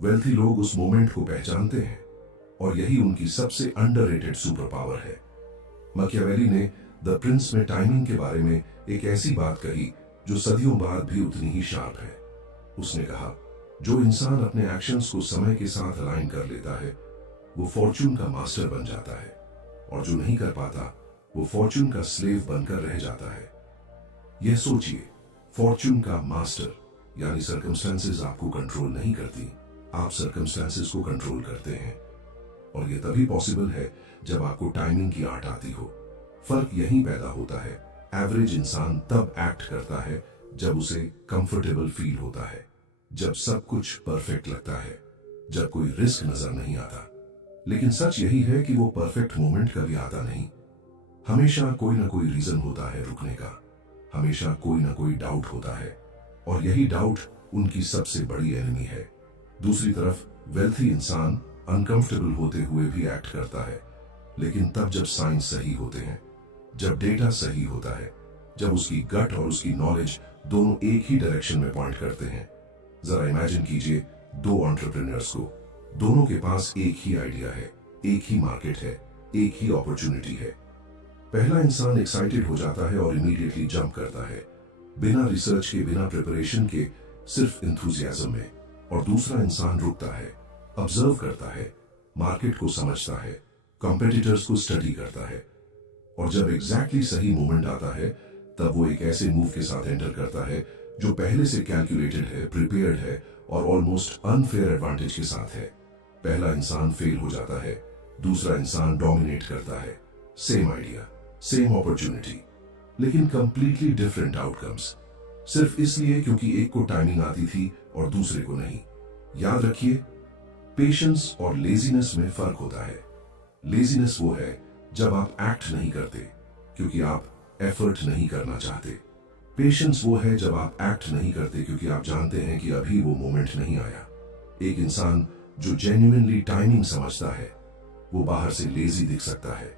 वेल्थी लोग उस मोमेंट को पहचानते हैं और यही उनकी सबसे अंडररेटेड सुपर पावर है। मैकियावेली ने द प्रिंस में टाइमिंग के बारे में एक ऐसी बात कही जो सदियों बाद भी उतनी ही शार्प है। उसने कहा, जो इंसान अपने एक्शंस को समय के साथ अलाइन कर लेता है वो फॉर्चून का मास्टर बन जाता है और जो नहीं कर पाता वो फॉर्चून का स्लेव बनकर रह जाता है। यह सोचिए, फॉर्चून का मास्टर यानी सर्कमस्टेंसेस आपको कंट्रोल नहीं करती, आप सर्कमस्टेंसेस को कंट्रोल करते हैं। और यह तभी पॉसिबल है जब आपको टाइमिंग की आर्ट आती हो। फर्क यहीं पैदा होता है। एवरेज इंसान तब एक्ट करता है जब उसे कंफर्टेबल फील होता है, जब सब कुछ परफेक्ट लगता है, जब कोई रिस्क नजर नहीं आता। लेकिन सच यही है कि वो परफेक्ट मोमेंट कभी आता नहीं। हमेशा कोई ना कोई रीजन होता है रुकने का, हमेशा कोई ना कोई डाउट होता है, और यही डाउट उनकी सबसे बड़ी एनिमी है। दूसरी तरफ वेल्थी इंसान अनकंफर्टेबल होते हुए भी एक्ट करता है, लेकिन तब जब साइंस सही होते हैं, जब डेटा सही होता है, जब उसकी गट और उसकी नॉलेज दोनों एक ही डायरेक्शन में पॉइंट करते हैं। जरा इमेजिन कीजिए दो एंटरप्रेन्योर्स को, दोनों के पास एक ही आइडिया है, एक ही मार्केट है, एक ही अपॉर्चुनिटी है। पहला इंसान एक्साइटेड हो जाता है और इमीडिएटली जंप करता है, बिना रिसर्च के, बिना प्रिपरेशन के, सिर्फ इंथुजियाज्म में। और दूसरा इंसान रुकता है, ऑब्जर्व करता है, मार्केट को समझता है, कॉम्पिटिटर्स को स्टडी करता है, और जब एग्जैक्टली सही मोमेंट आता है तब वो एक ऐसे मूव के साथ एंटर करता है जो पहले से कैलकुलेटेड है, प्रिपेयर्ड है और ऑलमोस्ट अनफेयर एडवांटेज के साथ है। पहला इंसान फेल हो जाता है, दूसरा इंसान डोमिनेट करता है। सेम आइडिया, सेम अपॉर्चुनिटी, लेकिन कंप्लीटली डिफरेंट आउटकम्स, सिर्फ इसलिए क्योंकि एक को टाइमिंग आती थी और दूसरे को नहीं। याद रखिए, पेशेंस और लेजीनेस में फर्क होता है। लेजीनेस वो है जब आप एक्ट नहीं करते क्योंकि आप एफर्ट नहीं करना चाहते। पेशेंस वो है जब आप एक्ट नहीं करते क्योंकि आप जानते हैं कि अभी वो मोमेंट नहीं आया। एक इंसान जो जेन्युइनली टाइमिंग समझता है वो बाहर से लेजी दिख सकता है,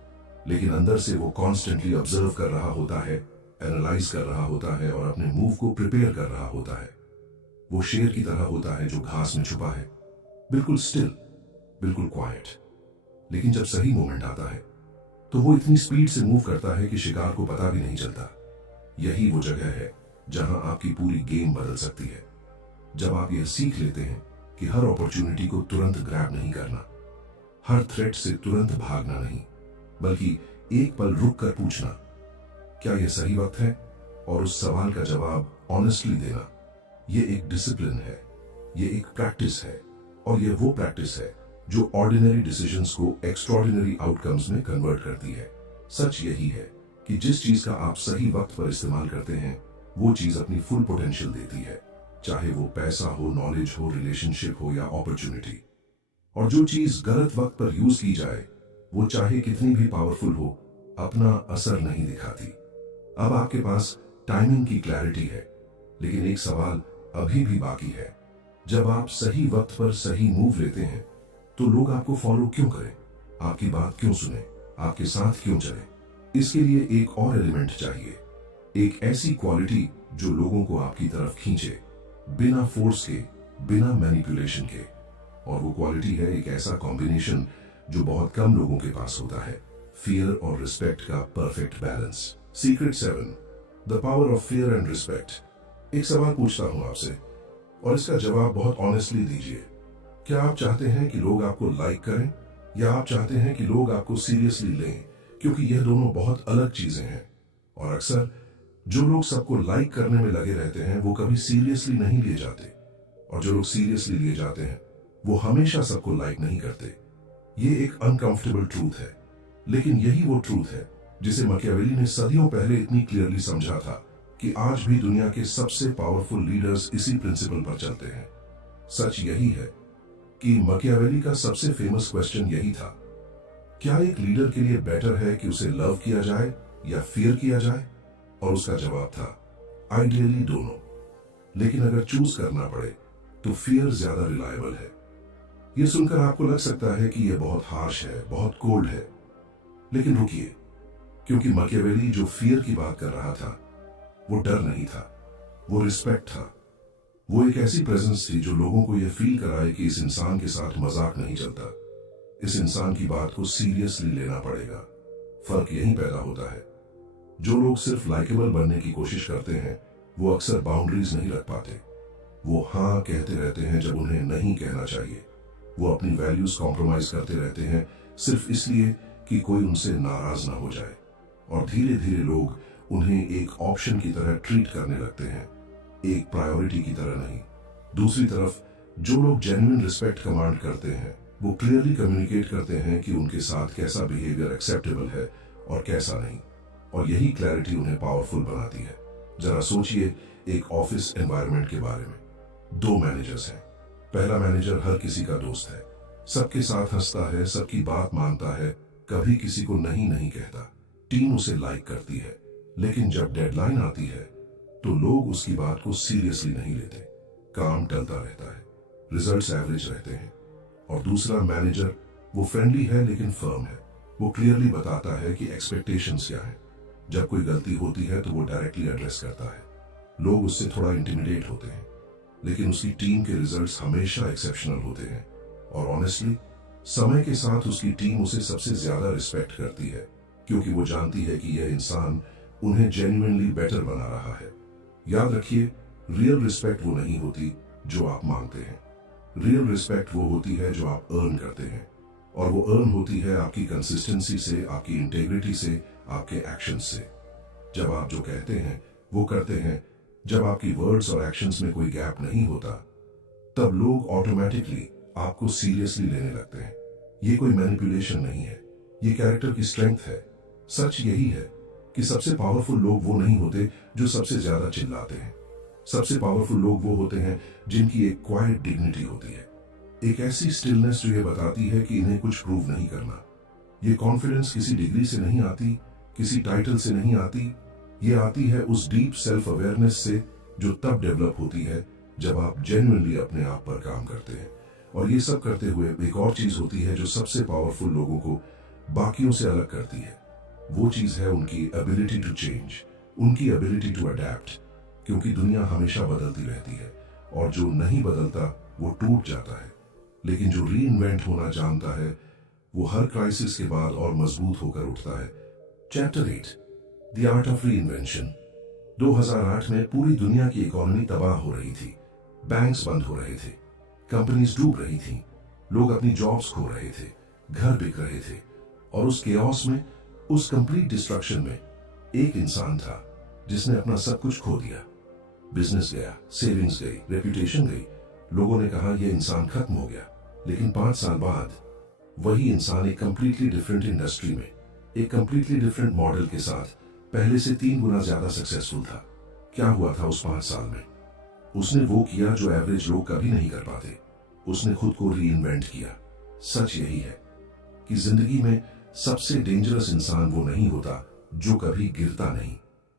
लेकिन अंदर से वो कॉन्स्टेंटली ऑब्जर्व कर रहा होता है, एनालाइज कर रहा होता है और अपने मूव को प्रिपेयर कर रहा होता है। वो शेर की तरह होता है जो घास में छुपा है, बिल्कुल स्टिल, बिल्कुल क्वाइट। लेकिन जब सही मोमेंट आता है तो वो इतनी स्पीड से मूव करता है कि शिकार को पता भी नहीं चलता। यही वो जगह है जहां आपकी पूरी गेम बदल सकती है। जब आप यह सीख लेते हैं कि हर अपॉर्चुनिटी को तुरंत ग्रैब नहीं करना, हर थ्रेट से तुरंत भागना नहीं, बल्कि एक पल रुक कर पूछना, क्या यह सही वक्त है, और उस सवाल का जवाब ऑनेस्टली देना। यह एक डिसिप्लिन है, यह एक प्रैक्टिस है, और यह वो प्रैक्टिस है जो ऑर्डिनरी डिसीजंस को एक्स्ट्रॉर्डिनरी आउटकम्स में कन्वर्ट करती है। सच यही है कि जिस चीज का आप सही वक्त पर इस्तेमाल करते हैं वो चीज अपनी फुल पोटेंशियल देती है, चाहे वो पैसा हो, नॉलेज हो, रिलेशनशिप हो या अपॉर्चुनिटी। और जो चीज गलत वक्त पर यूज की जाए वो चाहे कितनी भी पावरफुल हो, अपना असर नहीं दिखाती। अब आपके पास टाइमिंग की क्लैरिटी है, लेकिन एक सवाल अभी भी बाकी है। जब आप सही वक्त पर सही मूव लेते हैं तो लोग आपको फॉलो क्यों करें, आपकी बात क्यों सुने, आपके साथ क्यों चले? इसके लिए एक और एलिमेंट चाहिए, एक ऐसी क्वालिटी जो लोगों को आपकी तरफ खींचे, बिना फोर्स के, बिना मैनिपुलेशन के। और वो क्वालिटी है एक ऐसा कॉम्बिनेशन जो बहुत कम लोगों के पास होता है, फियर और रिस्पेक्ट का perfect balance. Secret 7, the power of fear and respect. एक सवाल पूछता हूं आपसे और इसका जवाब बहुत ऑनेस्टली दीजिए। क्या आप चाहते हैं कि लोग आपको लाइक करें, या आप चाहते हैं कि लोग आपको सीरियसली लें? क्योंकि यह दोनों बहुत अलग चीजें हैं। और अक्सर जो लोग सबको लाइक करने में लगे रहते हैं वो कभी सीरियसली नहीं लिए जाते, और जो लोग सीरियसली लिए जाते हैं वो हमेशा सबको लाइक नहीं करते। ये एक अनकंफर्टेबल ट्रूथ है, लेकिन यही वो ट्रूथ है जिसे मैकियावेली ने सदियों पहले इतनी क्लियरली समझा था कि आज भी दुनिया के सबसे पावरफुल लीडर्स इसी प्रिंसिपल पर चलते हैं। सच यही है कि मैकियावेली का सबसे फेमस क्वेश्चन यही था, क्या एक लीडर के लिए बेटर है कि उसे लव किया जाए या फियर किया जाए? और उसका जवाब था, आइडियली दोनों, लेकिन अगर चूज करना पड़े तो फियर ज्यादा रिलायबल है। यह सुनकर आपको लग सकता है कि यह बहुत हार्श है, बहुत कोल्ड है, लेकिन रुकिए, क्योंकि मैकियावेली जो फियर की बात कर रहा था वो डर नहीं था, वो रिस्पेक्ट था। वो एक ऐसी प्रेजेंस थी जो लोगों को यह फील कराए कि इस इंसान के साथ मजाक नहीं चलता, इस इंसान की बात को सीरियसली लेना पड़ेगा। फर्क यहीं पैदा होता है, जो लोग सिर्फ लाइकेबल बनने की कोशिश करते हैं वो अक्सर बाउंड्रीज नहीं रख पाते। वो हाँ कहते रहते हैं जब उन्हें नहीं कहना चाहिए। वो अपनी वैल्यूज कॉम्प्रोमाइज करते रहते हैं सिर्फ इसलिए कि कोई उनसे नाराज ना हो जाए, और धीरे धीरे लोग उन्हें एक ऑप्शन की तरह ट्रीट करने लगते हैं, एक प्रायोरिटी की तरह नहीं। दूसरी तरफ जो लोग जेन्युइन रिस्पेक्ट कमांड करते हैं वो क्लियरली कम्युनिकेट करते हैं कि उनके साथ कैसा बिहेवियर एक्सेप्टेबल है और कैसा नहीं, और यही क्लैरिटी उन्हें पावरफुल बनाती है। जरा सोचिए एक ऑफिस एनवायरनमेंट के बारे में। दो मैनेजर्स हैं। पहला मैनेजर हर किसी का दोस्त है, सबके साथ हंसता है, सबकी बात मानता है, कभी किसी को नहीं कहता। टीम उसे लाइक करती है, लेकिन जब डेडलाइन आती है तो लोग उसकी बात को सीरियसली नहीं लेते, काम टलता रहता है, रिजल्ट्स एवरेज रहते हैं। और दूसरा मैनेजर, वो फ्रेंडली है लेकिन फर्म है, वो क्लियरली बताता है कि एक्सपेक्टेशंस क्या है। जब कोई गलती होती है तो वो डायरेक्टली एड्रेस करता है। लोग उससे थोड़ा इंटिमिडेट होते हैं, लेकिन उसकी टीम के रिजल्ट्स हमेशा एक्सेप्शनल होते हैं। और ऑनेस्टली समय के साथ उसकी टीम उसे सबसे ज्यादा रिस्पेक्ट करती है, क्योंकि वो जानती है कि यह इंसान उन्हें जेन्युइनली बेटर बना रहा है। याद रखिए, रियल रिस्पेक्ट वो नहीं होती जो आप मांगते हैं। रियल रिस्पेक्ट वो होती है जो आप अर्न करते हैं, और वो अर्न होती है आपकी कंसिस्टेंसी से, आपकी इंटेग्रिटी से, आपके एक्शन से। जब आप जो कहते हैं वो करते हैं, जब आपकी वर्ड्स और एक्शंस में कोई गैप नहीं होता, तब लोग ऑटोमेटिकली आपको सीरियसली लेने लगते हैं। ये कोई मैनिपुलेशन नहीं है, ये कैरेक्टर की स्ट्रेंथ है। सच यही है कि सबसे पावरफुल लोग वो नहीं होते जो सबसे ज्यादा चिल्लाते हैं। सबसे पावरफुल लोग वो होते हैं जिनकी एक क्वाइट डिग्निटी होती है, एक ऐसी स्टिलनेस जो ये बताती है कि इन्हें कुछ प्रूव नहीं करना। ये कॉन्फिडेंस किसी डिग्री से नहीं आती, किसी टाइटल से नहीं आती, ये आती है उस डीप सेल्फ अवेयरनेस से जो तब डेवलप होती है जब आप जेन्युइनली अपने आप पर काम करते हैं। और ये सब करते हुए एक और चीज होती है जो सबसे पावरफुल लोगों को बाकियों से अलग करती है। वो चीज है उनकी एबिलिटी टू चेंज, उनकी एबिलिटी टू अडेप्ट। क्योंकि दुनिया हमेशा बदलती रहती है, और जो नहीं बदलता वो टूट जाता है, लेकिन जो री इन्वेंट होना जानता है वो हर क्राइसिस के बाद और मजबूत होकर उठता है। चैप्टर 8, द आर्ट ऑफ री इन्वेंशन। 2008 में पूरी दुनिया की इकोनॉमी तबाह हो रही थी, बैंक्स बंद हो रहे थे, कंपनीज डूब रही थीं, लोग अपनी जॉब्स खो रहे थे, घर बिक रहे थे। और उस केओस में, उस कंप्लीट डिस्ट्रक्शन में एक इंसान था जिसने अपना सब कुछ खो दिया। बिजनेस गया, सेविंग्स गई, रेपुटेशन गई। लोगों ने कहा यह इंसान खत्म हो गया। लेकिन 5 साल बाद वही इंसान एक कंप्लीटली डिफरेंट इंडस्ट्री में, एक कंप्लीटली डिफरेंट मॉडल के साथ पहले से 3 गुना ज्यादा सक्सेसफुल था। क्या हुआ था उस 5 साल में? उसने वो किया जो एवरेज लोग कभी नहीं कर पाते। उसने खुद को री इन्वेंट किया। सच यही है कि जिंदगी में सबसे डेंजरस इंसान वो नहीं होता जो कभी गिरता नहीं।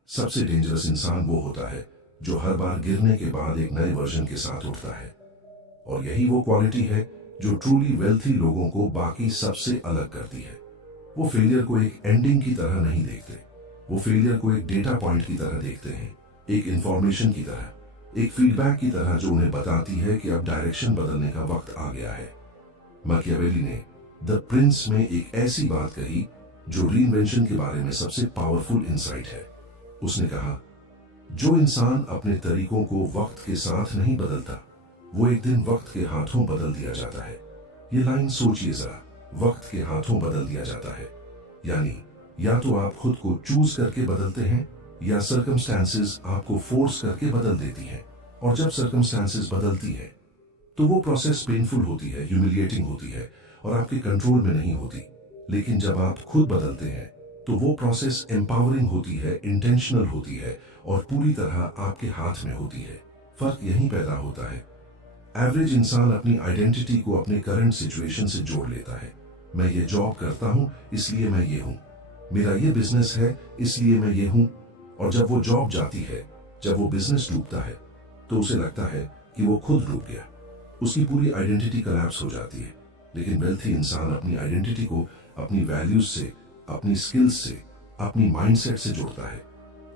सबसे डेंजरस इंसान वो होता है जो हर बार गिरने के बाद एक नए वर्जन के साथ उठता है। और यही वो क्वालिटी है जो ट्रूली वेल्थी लोगों को बाकी सबसे अलग करती है। वो फेलियर को एक एंडिंग की तरह नहीं देखते, वो फेलियर को एक डेटा पॉइंट की तरह देखते हैं, एक इंफॉर्मेशन की तरह, एक फीडबैक की तरह जो उन्हें बताती है कि अब डायरेक्शन बदलने का वक्त आ गया है। मैकियावेली ने द प्रिंस में एक ऐसी बात कही जो रीइन्वेंशन के बारे में सबसे पावरफुल इंसाइट है। उसने कहा, जो इंसान अपने तरीकों को वक्त के साथ नहीं बदलता, वो एक दिन वक्त के हाथों बदल दिया जाता है। ये लाइन सोचिए जरा, वक्त के हाथों बदल दिया जाता है। यानी या तो आप खुद को चूज करके बदलते हैं, या सर्कमस्टांसेस आपको फोर्स करके बदल देती है। और जब सर्कमस्टांसेस बदलती है तो वो प्रोसेस पेनफुल होती है, ह्यूमिलिएटिंग होती है और आपके कंट्रोल में नहीं होती। लेकिन जब आप खुद बदलते हैं तो वो प्रोसेस एम्पावरिंग होती है, इंटेंशनल होती है और पूरी तरह आपके हाथ में होती है। फर्क यहीं पैदा होता है। एवरेज इंसान अपनी आइडेंटिटी को अपने करंट सिचुएशन से जोड़ लेता है। मैं ये जॉब करता हूं इसलिए मैं ये हूं, मेरा ये बिजनेस है इसलिए मैं ये हूं। और जब वो जॉब जाती है, जब वो बिजनेस डूबता है, तो उसे लगता है कि वो खुद डूब गया, उसकी पूरी आइडेंटिटी कोलैप्स हो जाती है। लेकिन वेल्थी इंसान अपनी आइडेंटिटी को अपनी वैल्यूज से, अपनी स्किल्स से, अपनी माइंडसेट से जोड़ता है,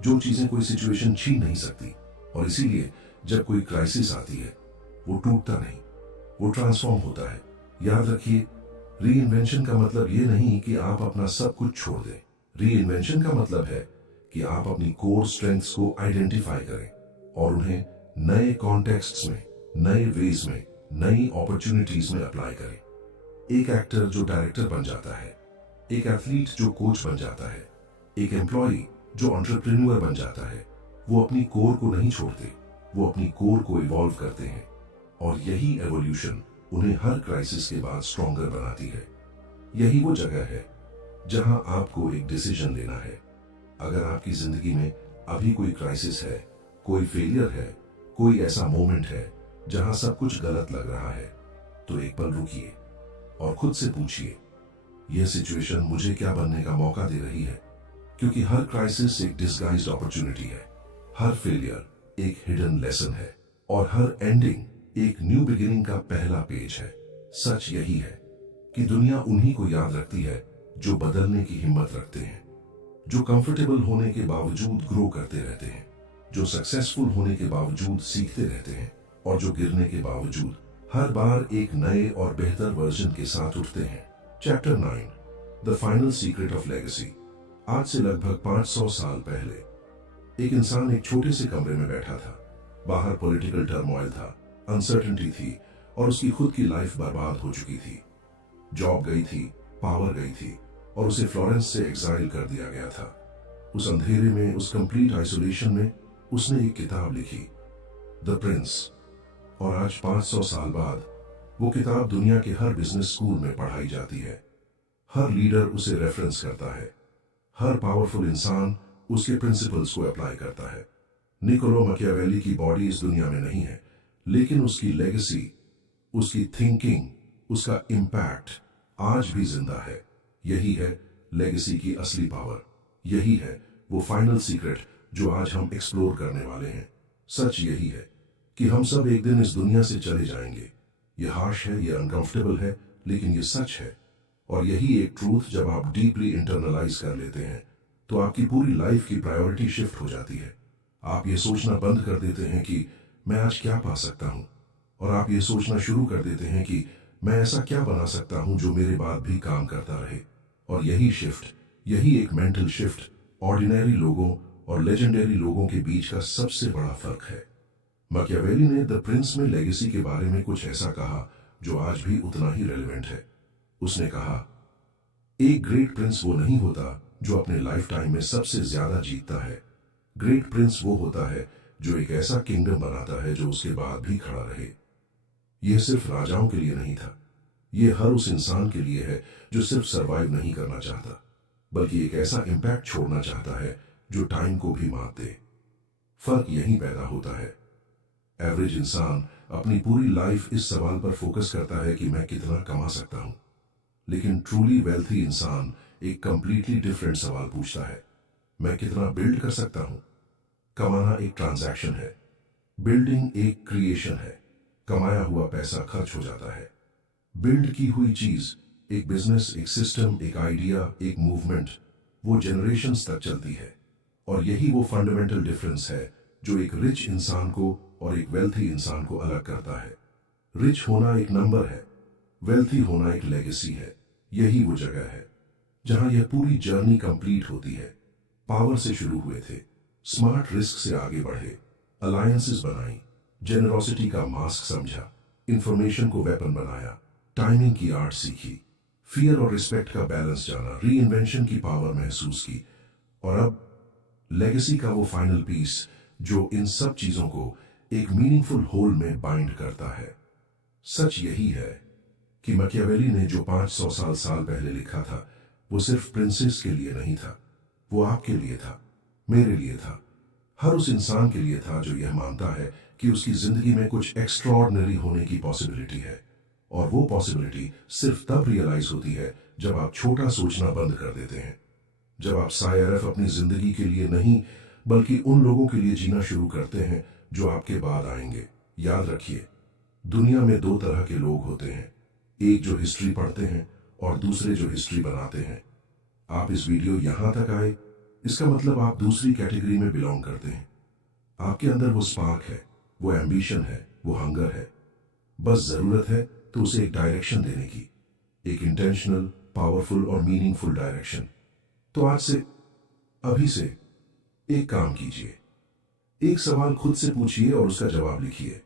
जो चीजें कोई सिचुएशन छीन नहीं सकती। और इसीलिए जब कोई क्राइसिस आती है, वो टूटता नहीं, वो ट्रांसफॉर्म होता है। याद रखिए, री इन्वेंशन का मतलब ये नहीं कि आप अपना सब कुछ छोड़ दें। री इन्वेंशन का मतलब है कि आप अपनी कोर स्ट्रेंथ्स को आइडेंटिफाई करें और उन्हें नए कॉन्टेक्स्ट्स में, नए वेज में, नई अपॉर्चुनिटीज में अप्लाई करें। एक एक्टर जो डायरेक्टर बन जाता है, एक एथलीट जो कोच बन जाता है, एक एम्प्लॉय जो एंटरप्रेन्योर बन जाता है, वो अपनी कोर को नहीं छोड़ते, वो अपनी कोर को इवॉल्व करते हैं। और यही एवोल्यूशन उन्हें हर क्राइसिस के बाद स्ट्रॉन्गर बनाती है। यही वो जगह है जहां आपको एक डिसीजन लेना है। अगर आपकी जिंदगी में अभी कोई क्राइसिस है, कोई फेलियर है, कोई ऐसा मोमेंट है जहां सब कुछ गलत लग रहा है, तो एक पल रुकिए और खुद से पूछिए, यह सिचुएशन मुझे क्या बनने का मौका दे रही है? क्योंकि हर क्राइसिस एक डिस्गाइज्ड अपॉर्चुनिटी है। हर फेलियर एक हिडन लेसन है और हर एंडिंग एक न्यू बिगिनिंग का पहला पेज है। सच यही है कि दुनिया उन्हीं को याद रखती है जो बदलने की हिम्मत रखते हैं, जो कंफर्टेबल होने के बावजूद ग्रो करते रहते हैं, जो सक्सेसफुल होने के बावजूद सीखते रहते हैं और जो गिरने के बावजूद हर बार एक नए और बेहतर वर्जन के साथ उठते हैं। Chapter 9, the final secret of legacy. आज से लगभग 500 साल पहले एक इंसान एक छोटे से कमरे में बैठा था। बाहर पॉलिटिकल टर्मोइल था, अनसर्टेनिटी थी और उसकी खुद की लाइफ बर्बाद हो चुकी थी। जॉब गई थी, पावर गई थी और उसे फ्लोरेंस से एग्जाइल कर दिया गया था। उस अंधेरे में, उस कंप्लीट आइसोलेशन में उसने एक किताब लिखी, द प्रिंस। और आज 500 साल बाद वो किताब दुनिया के हर बिजनेस स्कूल में पढ़ाई जाती है। हर लीडर उसे रेफरेंस करता है, हर पावरफुल इंसान उसके प्रिंसिपल्स को अप्लाई करता है। निकोलो मैकियावेली की बॉडी इस दुनिया में नहीं है, लेकिन उसकी लेगेसी, उसकी थिंकिंग, उसका इम्पैक्ट आज भी जिंदा है। यही है लेगेसी की असली पावर। यही है वो फाइनल सीक्रेट जो आज हम एक्सप्लोर करने वाले हैं। सच यही है कि हम सब एक दिन इस दुनिया से चले जाएंगे। ये हार्श है, ये अनकंफर्टेबल है, लेकिन ये सच है। और यही एक ट्रूथ जब आप डीपली इंटरनलाइज कर लेते हैं तो आपकी पूरी लाइफ की प्रायोरिटी शिफ्ट हो जाती है। आप ये सोचना बंद कर देते हैं कि मैं आज क्या पा सकता हूं, और आप ये सोचना शुरू कर देते हैं कि मैं ऐसा क्या बना सकता हूं जो मेरे बाद भी काम करता रहे। और यही शिफ्ट, यही एक मेंटल शिफ्ट ऑर्डिनरी लोगों और लेजेंडरी लोगों के बीच का सबसे बड़ा फर्क है। मैकियावेली ने द प्रिंस में लेगेसी के बारे में कुछ ऐसा कहा जो आज भी उतना ही रेलेवेंट है। उसने कहा, एक ग्रेट प्रिंस वो नहीं होता जो अपने लाइफ टाइम में सबसे ज्यादा जीतता है। ग्रेट प्रिंस वो होता है जो एक ऐसा किंगडम बनाता है जो उसके बाद भी खड़ा रहे। यह सिर्फ राजाओं के लिए नहीं था, यह हर उस इंसान के लिए है जो सिर्फ सरवाइव नहीं करना चाहता, बल्कि एक ऐसा इम्पैक्ट छोड़ना चाहता है जो टाइम को भी मात दे। फर्क यहीं पैदा होता है। एवरेज इंसान अपनी पूरी लाइफ इस सवाल पर फोकस करता है कि मैं कितना कमा सकता हूं, लेकिन ट्रूली वेल्थी इंसान एक कंप्लीटली डिफरेंट सवाल पूछता है, मैं कितना बिल्ड कर सकता हूं। कमाना एक ट्रांजैक्शन है, बिल्डिंग एक क्रिएशन है। कमाया हुआ पैसा खर्च हो जाता है, बिल्ड की हुई चीज, एक बिजनेस, एक सिस्टम, एक आइडिया, एक मूवमेंट, वो जनरेशंस तक चलती है। और यही वो फंडामेंटल डिफरेंस है जो एक रिच इंसान को और एक वेल्थी इंसान को अलग करता है। रिच होना एक नंबर है, वेल्थी होना एक लेगेसी है। यही वो जगह है जहां यह पूरी जर्नी कंप्लीट होती है। पावर से शुरू हुए थे, स्मार्ट रिस्क से आगे बढ़े, अलायंसेस बनाई, जेनरोसिटी का मास्क समझा, इंफॉर्मेशन को वेपन बनाया, टाइमिंग की आर्ट सीखी, फियर और रिस्पेक्ट का बैलेंस जाना, री इन्वेंशन की पावर महसूस की, और अब लेगेसी का वो फाइनल पीस जो इन सब चीजों को एक मीनिंगफुल होल में बाइंड करता है। सच यही है कि मैकियावेली ने जो 500 साल पहले लिखा था वो सिर्फ प्रिंसेस के लिए नहीं था, वो आपके लिए था, मेरे लिए था, हर उस इंसान के लिए था जो यह मानता है कि उसकी जिंदगी में कुछ एक्स्ट्राऑर्डिनरी होने की पॉसिबिलिटी है। और वो पॉसिबिलिटी सिर्फ तब रियलाइज होती है जब आप छोटा सोचना बंद कर देते हैं, जब आप सायरफ अपनी जिंदगी के लिए नहीं बल्कि उन लोगों के लिए जीना शुरू करते हैं जो आपके बाद आएंगे। याद रखिए, दुनिया में दो तरह के लोग होते हैं, एक जो हिस्ट्री पढ़ते हैं और दूसरे जो हिस्ट्री बनाते हैं। आप इस वीडियो यहां तक आए, इसका मतलब आप दूसरी कैटेगरी में बिलोंग करते हैं। आपके अंदर वो स्पार्क है, वो एम्बिशन है, वो हंगर है। बस जरूरत है तो उसे एक डायरेक्शन देने की, एक इंटेंशनल, पावरफुल और मीनिंगफुल डायरेक्शन। तो आज से, अभी से एक काम कीजिए, एक सवाल खुद से पूछिए और उसका जवाब लिखिए।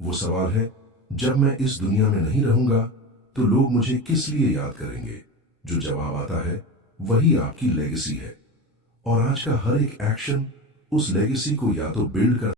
वो सवाल है, जब मैं इस दुनिया में नहीं रहूंगा तो लोग मुझे किस लिए याद करेंगे? जो जवाब आता है वही आपकी लेगेसी है। और आज का हर एक एक्शन उस लेगेसी को या तो बिल्ड कर